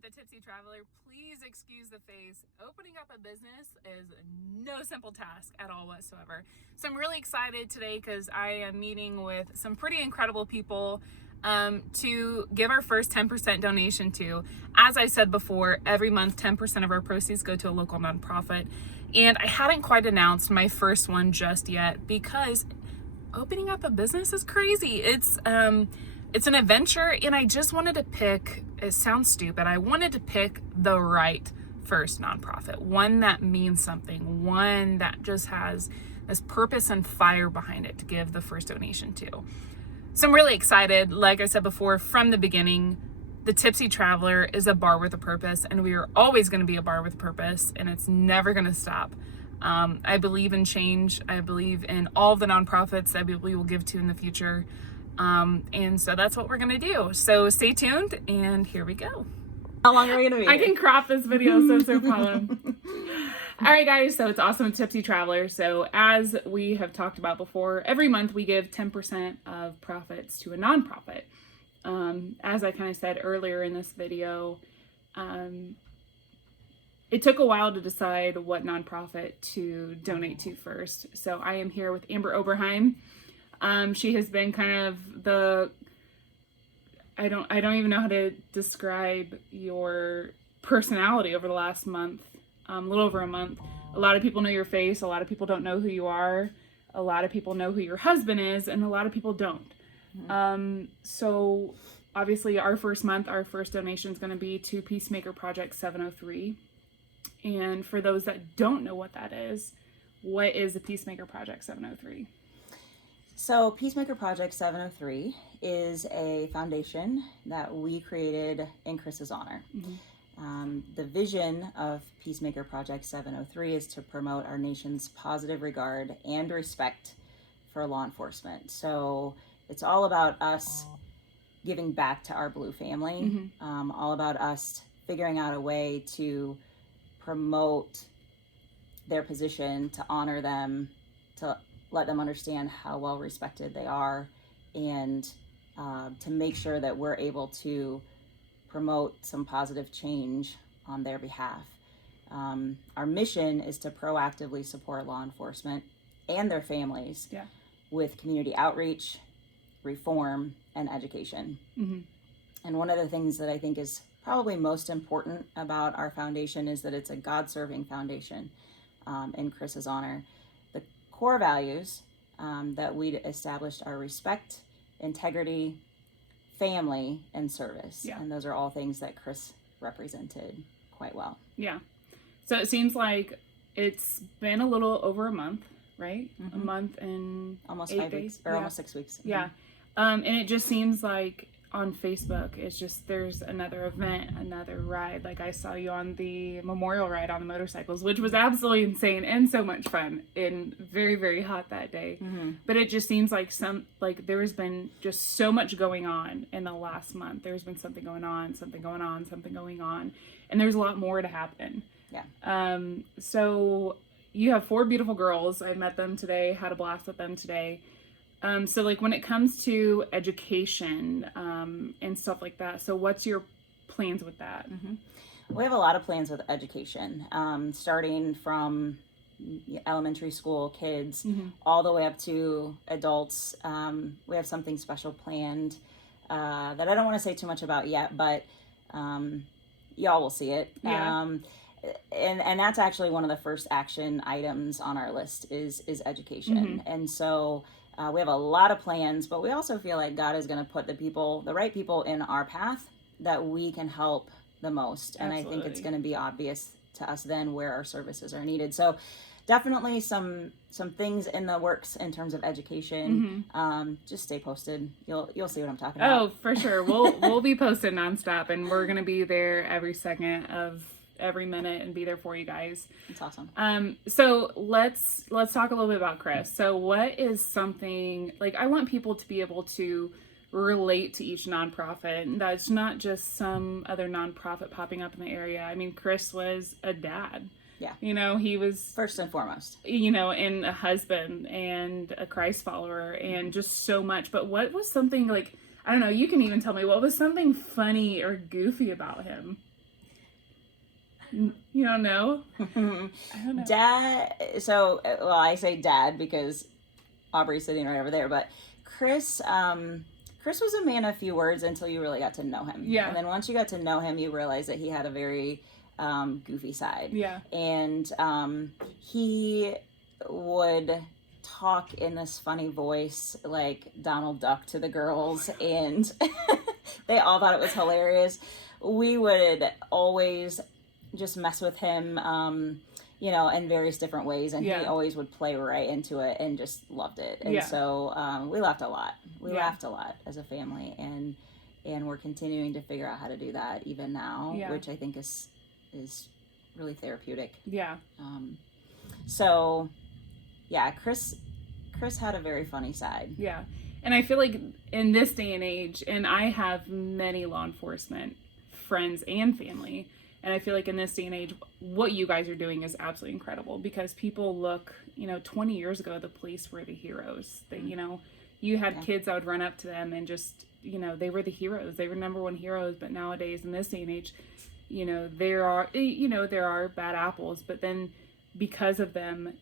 with the Tipsy Traveler. Please excuse the face. Opening up a business is no simple task at all whatsoever. So I'm really excited today because I am meeting with some pretty incredible people to give our first 10% donation to. As I said before, every month 10% of our proceeds go to a local nonprofit. And I hadn't quite announced my first one just yet because opening up a business is crazy. It's an adventure, and I just wanted to pick, it sounds stupid, I wanted to pick the right first nonprofit, one that means something, one that just has this purpose and fire behind it to give the first donation to. So I'm really excited. Like I said before, from the beginning, the Tipsy Traveler is a bar with a purpose, and we are always going to be a bar with purpose, and it's never going to stop. I believe in change. I believe in all the nonprofits that we will give to in the future. And so that's what we're going to do. So stay tuned, and here we go. How long are we going to be? I can crop this video, so follow. All right, guys, so it's Awesome with Tipsy Traveler. So as we have talked about before, every month we give 10% of profits to a nonprofit. As I kind of said earlier in this video, it took a while to decide what nonprofit to donate to first. So I am here with Amber Oberheim. She has been kind of the, I don't even know how to describe your personality over the last month, a little over a month. A lot of people know your face. A lot of people don't know who you are. A lot of people know who your husband is, and a lot of people don't. Mm-hmm. So obviously our first month, our first donation is going to be to Peacemaker Project 703. And for those that don't know what that is, what is the Peacemaker Project 703? So Peacemaker Project 703 is a foundation that we created in Chris's honor. Mm-hmm. The vision of Peacemaker Project 703 is to promote our nation's positive regard and respect for law enforcement. So it's all about us giving back to our Blue family, mm-hmm. All about us figuring out a way to promote their position, to honor them, to let them understand how well respected they are, and to make sure that we're able to promote some positive change on their behalf. Our mission is to proactively support law enforcement and their families with community outreach, reform, and education. Mm-hmm. And one of the things that I think is probably most important about our foundation is that it's a God-serving foundation in Chris's honor. The core values that we established are respect, integrity, family, and service. Yeah. And those are all things that Chris represented quite well. Yeah. So it seems like it's been a little over a month, right? Mm-hmm. A month and almost 5 weeks, or almost 6 weeks. Yeah. And it just seems like on Facebook, it's just, there's another event, another ride. Like I saw you on the memorial ride on the motorcycles, which was absolutely insane and so much fun and very, very hot that day. Mm-hmm. But it just seems like there has been just so much going on in the last month. There's been something going on, and there's a lot more to happen. Yeah. So you have 4 beautiful girls. I met them today, had a blast with them today. So like when it comes to education and stuff like that, so what's your plans with that? Mm-hmm. We have a lot of plans with education, starting from elementary school kids, mm-hmm. all the way up to adults. We have something special planned that I don't want to say too much about yet, but y'all will see it. Yeah. And that's actually one of the first action items on our list is education. Mm-hmm. And so we have a lot of plans, but we also feel like God is going to put the right people in our path that we can help the most. And absolutely. I think it's going to be obvious to us then where our services are needed. So definitely some things in the works in terms of education. Mm-hmm. Just stay posted. You'll see what I'm talking about. Oh, for sure. We'll be posted nonstop, and we're going to be there every second of every minute and be there for you guys. That's awesome. So let's talk a little bit about Chris. So what is something, like, I want people to be able to relate to each nonprofit. That's not just some other nonprofit popping up in the area. I mean, Chris was a dad. Yeah. You know, he was first and foremost, you know, and a husband and a Christ follower and just so much. But what was something, like, I don't know, you can even tell me, what was something funny or goofy about him? You don't know? I don't know. Dad, so, well, I say dad because Aubrey's sitting right over there, but Chris, Chris was a man of few words until you really got to know him. Yeah. And then once you got to know him, you realized that he had a very goofy side. Yeah. And he would talk in this funny voice like Donald Duck to the girls, and they all thought it was hilarious. We would always just mess with him, you know, in various different ways, and he always would play right into it and just loved it. And so we laughed a lot. We laughed a lot as a family, and we're continuing to figure out how to do that even now, which I think is really therapeutic. Yeah. So yeah, Chris had a very funny side. Yeah. And I feel like in this day and age, and I have many law enforcement friends and family, and I feel like in this day and age, what you guys are doing is absolutely incredible, because people look, you know, 20 years ago, the police were the heroes. They, you know, you had kids that would run up to them and just, you know, they were the heroes. They were number one heroes. But nowadays, in this day and age, you know, there are bad apples, but then because of them,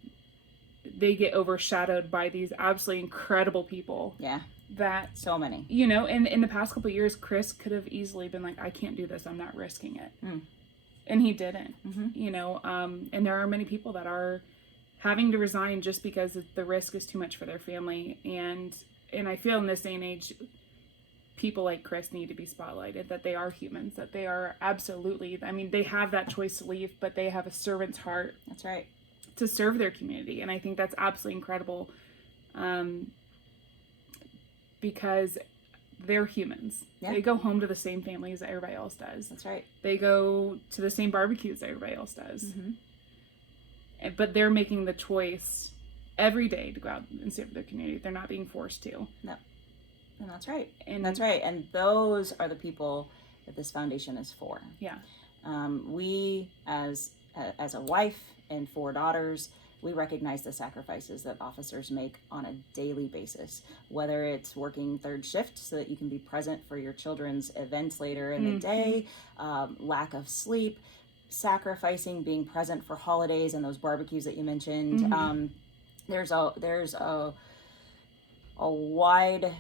they get overshadowed by these absolutely incredible people. Yeah. That so many. You know, and in the past couple of years, Chris could have easily been like, I can't do this. I'm not risking it. And he didn't. You know, and there are many people that are having to resign just because the risk is too much for their family. And I feel in this day and age, people like Chris need to be spotlighted, that they are humans, that they are absolutely, I mean, they have that choice to leave, but they have a servant's heart. That's right. To serve their community. And I think that's absolutely incredible, because they're humans. Yeah. They go home to the same families that everybody else does. That's right. They go to the same barbecues that everybody else does. But they're making the choice every day to go out and serve their community. They're not being forced to. No. And that's right. And that's right. And those are the people that this foundation is for. Yeah. We, as a wife and 4 daughters, we recognize the sacrifices that officers make on a daily basis, whether it's working third shift so that you can be present for your children's events later in the day, lack of sleep, sacrificing being present for holidays and those barbecues that you mentioned. There's a wide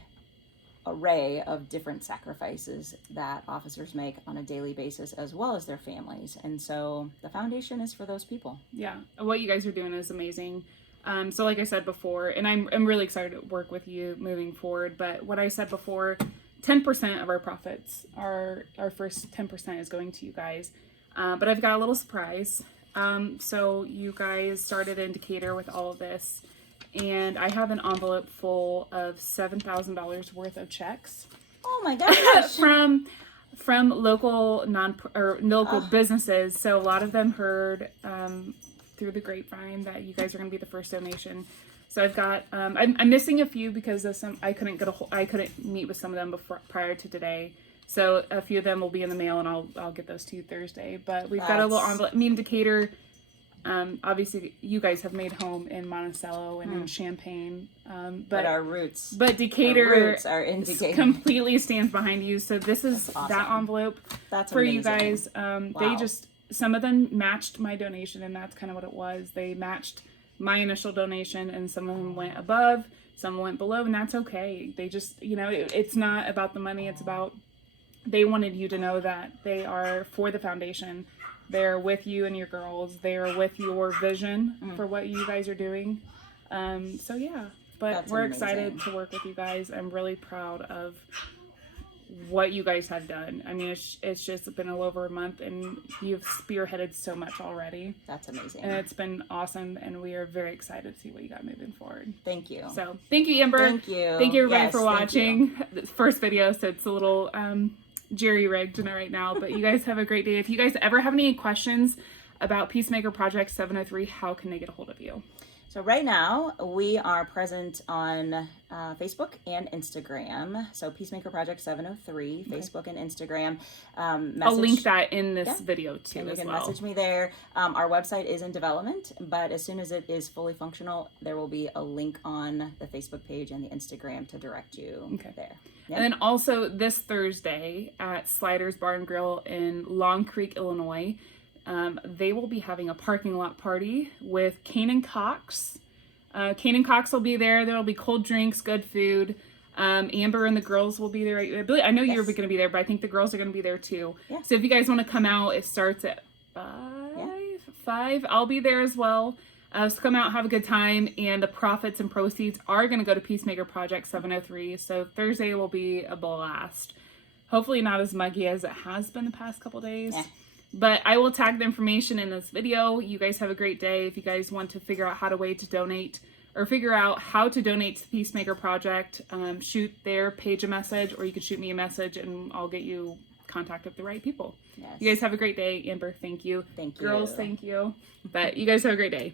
array of different sacrifices that officers make on a daily basis, as well as their families. And so the foundation is for those people. Yeah. What you guys are doing is amazing. So like I said before, and I'm really excited to work with you moving forward, but what I said before, 10% of our profits, our first 10% is going to you guys. But I've got a little surprise. So you guys started Indicator with all of this, and I have an envelope full of $7,000 worth of checks. Oh my gosh! from local local businesses. So a lot of them heard through the grapevine that you guys are going to be the first donation. So I've got I'm missing a few because of some I couldn't meet with some of them prior to today. So a few of them will be in the mail, and I'll get those to you Thursday. But we've got a little envelope. Me and Decatur. Obviously, you guys have made home in Monticello and in Champaign, but our roots, Decatur are in Decatur. Completely stands behind you. So this is awesome. That envelope for amazing. You guys. Wow. They just, some of them matched my donation, and that's kind of what it was. They matched my initial donation, and some of them went above, some went below, and that's okay. They just, you know, it's not about the money. It's about, they wanted you to know that they are for the foundation. They're with you and your girls. They're with your vision for what you guys are doing. So yeah, but that's we're amazing. Excited to work with you guys. I'm really proud of what you guys have done. I mean, it's just been a little over a month, and you've spearheaded so much already. That's amazing. And it's been awesome, and we are very excited to see what you got moving forward. Thank you. So thank you, Amber. Thank you. Thank you, everybody, for watching. The first video, so it's a little jerry-rigged right now, but you guys have a great day. If you guys ever have any questions about Peacemaker Project 703, how can they get a hold of you? So right now we are present on Facebook and Instagram. So Peacemaker Project 703, Facebook and Instagram. I'll link that in this video too. And you as can well. Message me there. Our website is in development, but as soon as it is fully functional, there will be a link on the Facebook page and the Instagram to direct you there. Yep. And then also this Thursday at Sliders Bar and Grill in Long Creek, Illinois. They will be having a parking lot party with Kane and Cox. Kane and Cox will be there. There will be cold drinks, good food. Amber and the girls will be there. I know you're going to be there, but I think the girls are going to be there too. Yeah. So if you guys want to come out, it starts at 5. I'll be there as well. So come out, have a good time, and the profits and proceeds are going to go to Peacemaker Project 703. So Thursday will be a blast. Hopefully not as muggy as it has been the past couple days. Yeah. But I will tag the information in this video. You guys have a great day. If you guys want to figure out how to donate or figure out how to donate to the Peacemaker Project, shoot their page a message, or you can shoot me a message and I'll get you contact with the right people. Yes. You guys have a great day. Amber, thank you. Thank you. Girls, thank you. But you guys have a great day.